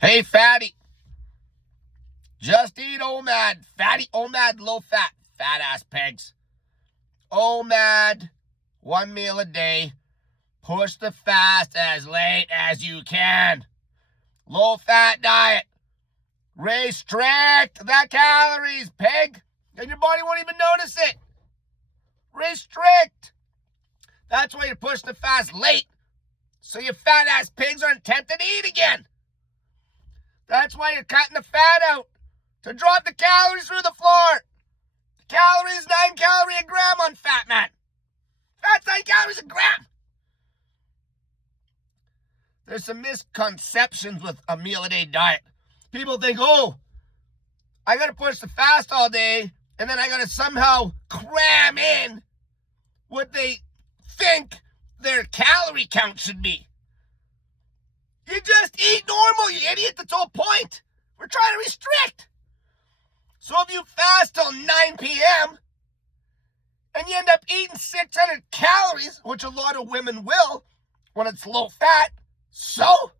Hey, fatty, just eat OMAD. Fatty, OMAD, low fat. Fat ass pigs. OMAD, 1 meal a day. Push the fast as late as you can. Low fat diet. Restrict the calories, pig. And your body won't even notice it. Restrict. That's why you push the fast late. So your fat ass pigs aren't tempted to eat again. That's why you're cutting the fat out. To drop the calories through the floor. The calories, 9 calories a gram on fat, man. Fat's 9 calories a gram. There's some misconceptions with a meal a day diet. People think, oh, I got to push the fast all day, and then I got to somehow cram in what they think their calorie count should be. You just eat normal, you idiot. That's the whole point. We're trying to restrict. So if you fast till 9 p.m. and you end up eating 600 calories, which a lot of women will when it's low fat, so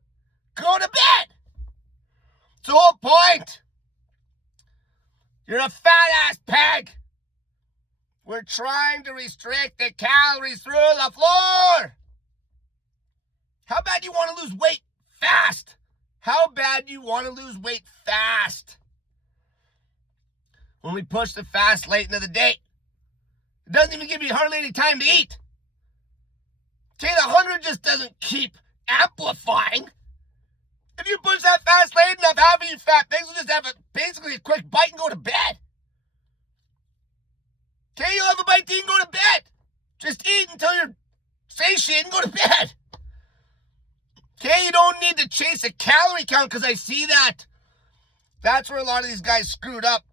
go to bed. It's the whole point. You're a fat ass pig. We're trying to restrict the calories through the floor. How bad do you want to lose weight fast? How bad do you want to lose weight fast? When we push the fast late into the day, it doesn't even give you hardly any time to eat. Okay, the hunger just doesn't keep amplifying. If you push that fast late enough, half of you fat pigs will just have basically a quick bite and go to bed. Okay, you'll have a bite to eat and go to bed. Just eat until you're satiated and go to bed. Okay, you don't need to chase a calorie count, because I see that. That's where a lot of these guys screwed up.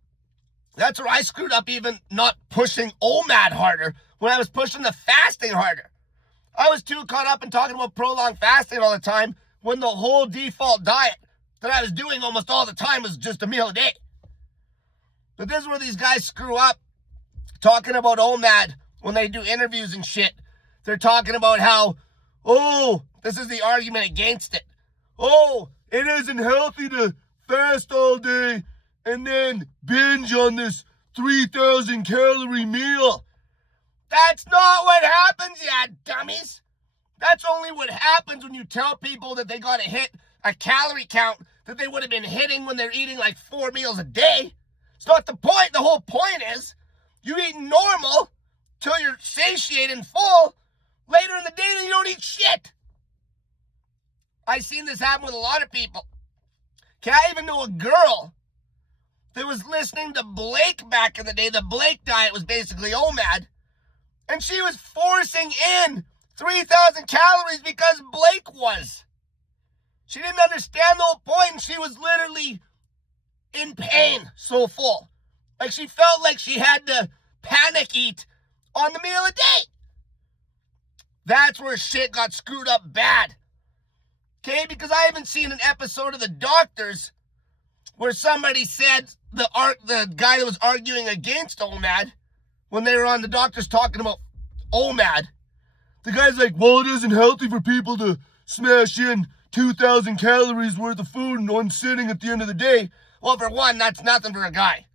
That's where I screwed up, even not pushing OMAD harder when I was pushing the fasting harder. I was too caught up in talking about prolonged fasting all the time when the whole default diet that I was doing almost all the time was just a meal a day. But this is where these guys screw up, talking about OMAD when they do interviews and shit. They're talking about how, oh, this is the argument against it. Oh, it isn't healthy to fast all day and then binge on this 3,000 calorie meal. That's not what happens, you dummies. That's only what happens when you tell people that they got to hit a calorie count that they would have been hitting when they're eating like 4 meals a day. It's not the point. The whole point is you eat normal till you're satiated and full. Later in the day, then you don't eat shit. I've seen this happen with a lot of people. Okay, I even know a girl that was listening to Blake back in the day. The Blake diet was basically OMAD. And she was forcing in 3,000 calories because Blake was. She didn't understand the whole point, and she was literally in pain, so full. Like she felt like she had to panic eat on the meal a day. That's where shit got screwed up bad. Okay, because I haven't seen an episode of The Doctors where somebody said, the guy that was arguing against OMAD, when they were on The Doctors talking about OMAD, the guy's like, well, it isn't healthy for people to smash in 2,000 calories worth of food in one sitting at the end of the day. Well, for one, that's nothing for a guy.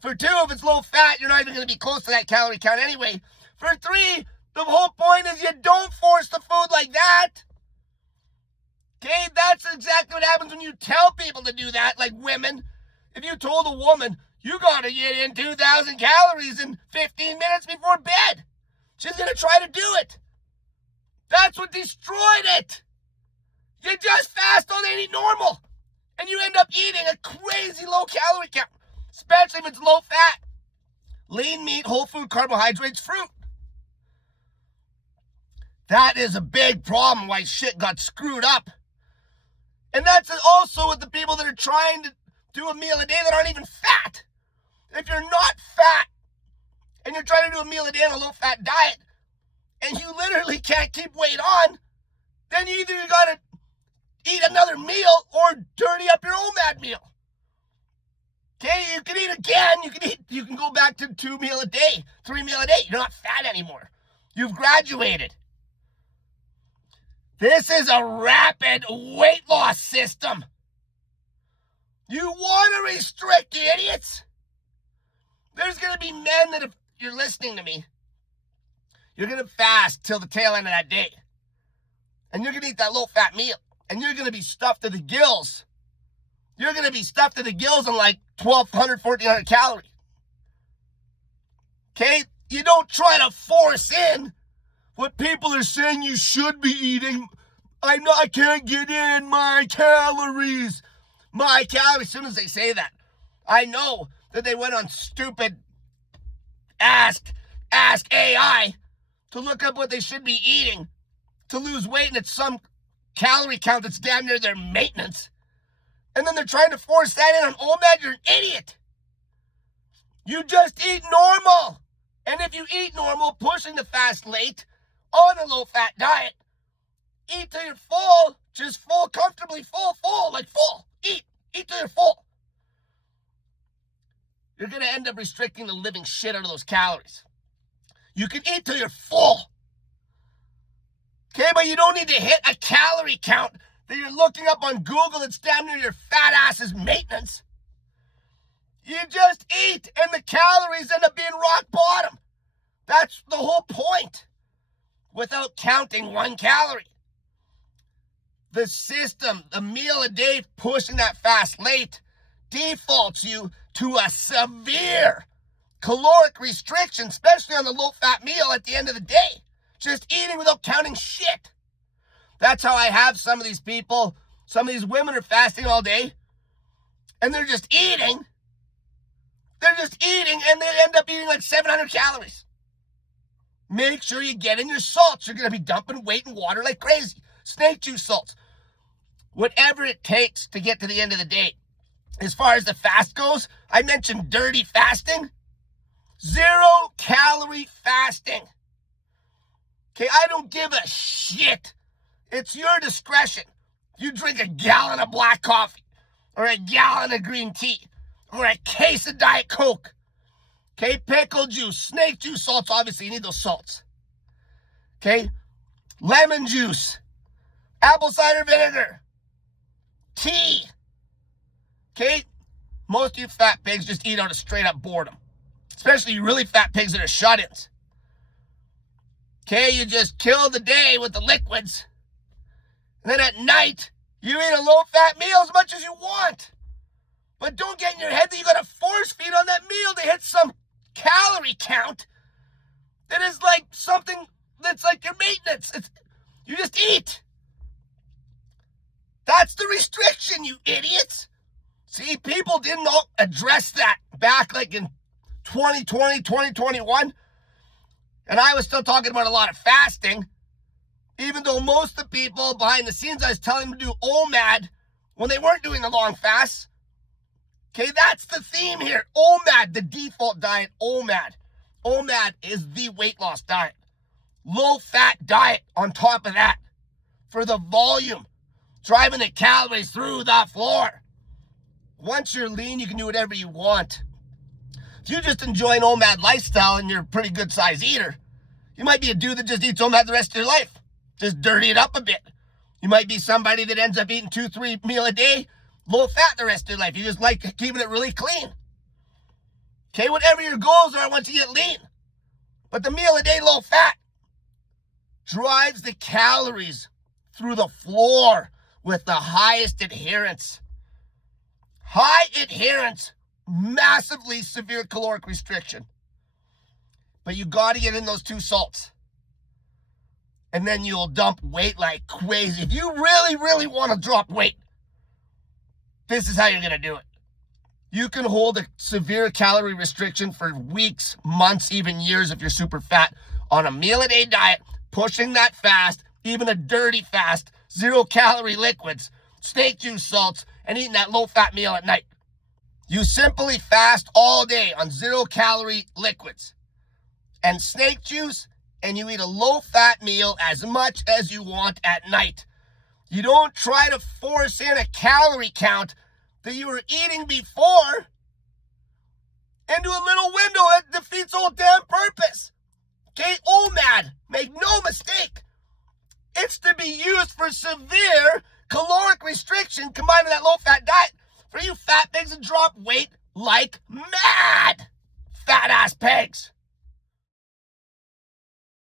For two, if it's low fat, you're not even going to be close to that calorie count anyway. For three, the whole point is you don't force the food like that. Okay, that's exactly what happens when you tell people to do that, like women. If you told a woman, you got to get in 2,000 calories in 15 minutes before bed, she's going to try to do it. That's what destroyed it. You just fast all day and eat normal, and you end up eating a crazy low calorie count, especially if it's low fat. Lean meat, whole food, carbohydrates, fruit. That is a big problem why shit got screwed up. And that's also with the people that are trying to do a meal a day that aren't even fat. If you're not fat and you're trying to do a meal a day on a low-fat diet and you literally can't keep weight on, then you either got to eat another meal or dirty up your OMAD meal. Okay, you can eat again. You can go back to 2 meal a day, 3 meal a day. You're not fat anymore. You've graduated. This is a rapid weight loss system. You want to restrict, you idiots. There's going to be men that, if you're listening to me, you're going to fast till the tail end of that day. And you're going to eat that low-fat meal. And you're going to be stuffed to the gills. You're going to be stuffed to the gills on like 1,200, 1,400 calories. Okay? You don't try to force in what people are saying you should be eating. I can't get in my calories. My calories. As soon as they say that, I know that they went on stupid Ask AI to look up what they should be eating to lose weight, and it's some calorie count that's damn near their maintenance. And then they're trying to force that in on OMAD. You're an idiot. You just eat normal. And if you eat normal, pushing the fast late on a low-fat diet, eat till you're full, just full, comfortably full, like full. Eat till you're full. You're going to end up restricting the living shit out of those calories. You can eat till you're full. Okay, but you don't need to hit a calorie count that you're looking up on Google that's damn near your fat ass's maintenance. You just eat, and the calories end up being rock bottom. That's the whole point. Without counting 1 calorie. The system, the meal a day, pushing that fast late, defaults you to a severe caloric restriction, especially on the low-fat meal at the end of the day. Just eating without counting shit. That's how I have some of these people. Some of these women are fasting all day, and they're just eating. They're just eating, and they end up eating like 700 calories. Make sure you get in your salts. You're going to be dumping weight in water like crazy. Snake juice salts. Whatever it takes to get to the end of the day. As far as the fast goes, I mentioned dirty fasting. 0 calorie fasting. Okay, I don't give a shit. It's your discretion. You drink a gallon of black coffee, or a gallon of green tea, or a case of Diet Coke. Okay, pickle juice, snake juice salts, obviously you need those salts. Okay, lemon juice, apple cider vinegar, tea. Okay, most of you fat pigs just eat out of straight up boredom. Especially you really fat pigs that are shut-ins. Okay, you just kill the day with the liquids. And then at night, you eat a low-fat meal as much as you want. But don't get in your head that you got to force feed on that meal to hit some calorie count that is like something that's like your maintenance. You just eat. That's the restriction, you idiots. See, people didn't address that back like in 2020, 2021. And I was still talking about a lot of fasting, even though most of the people behind the scenes I was telling them to do OMAD when they weren't doing the long fasts. Okay, that's the theme here. OMAD, the default diet, OMAD. OMAD is the weight loss diet. Low-fat diet on top of that. For the volume. Driving the calories through the floor. Once you're lean, you can do whatever you want. If you just enjoy an OMAD lifestyle and you're a pretty good size eater, you might be a dude that just eats OMAD the rest of your life. Just dirty it up a bit. You might be somebody that ends up eating 2-3 meals a day, low fat the rest of your life. You just like keeping it really clean. Okay, whatever your goals are once you get lean. But the meal a day low fat drives the calories through the floor with the highest adherence. High adherence, massively severe caloric restriction. But you got to get in those 2 salts. And then you'll dump weight like crazy. If you really, really want to drop weight, this is how you're going to do it. You can hold a severe calorie restriction for weeks, months, even years if you're super fat on a meal-a-day diet, pushing that fast, even a dirty fast, 0 calorie liquids, snake juice salts, and eating that low-fat meal at night. You simply fast all day on 0 calorie liquids and snake juice, and you eat a low-fat meal as much as you want at night. You don't try to force in a calorie count that you were eating before into a little window that defeats the whole damn purpose. Okay, OMAD, make no mistake, it's to be used for severe caloric restriction combined with that low-fat diet for you fat pigs to drop weight like mad. Fat ass pigs.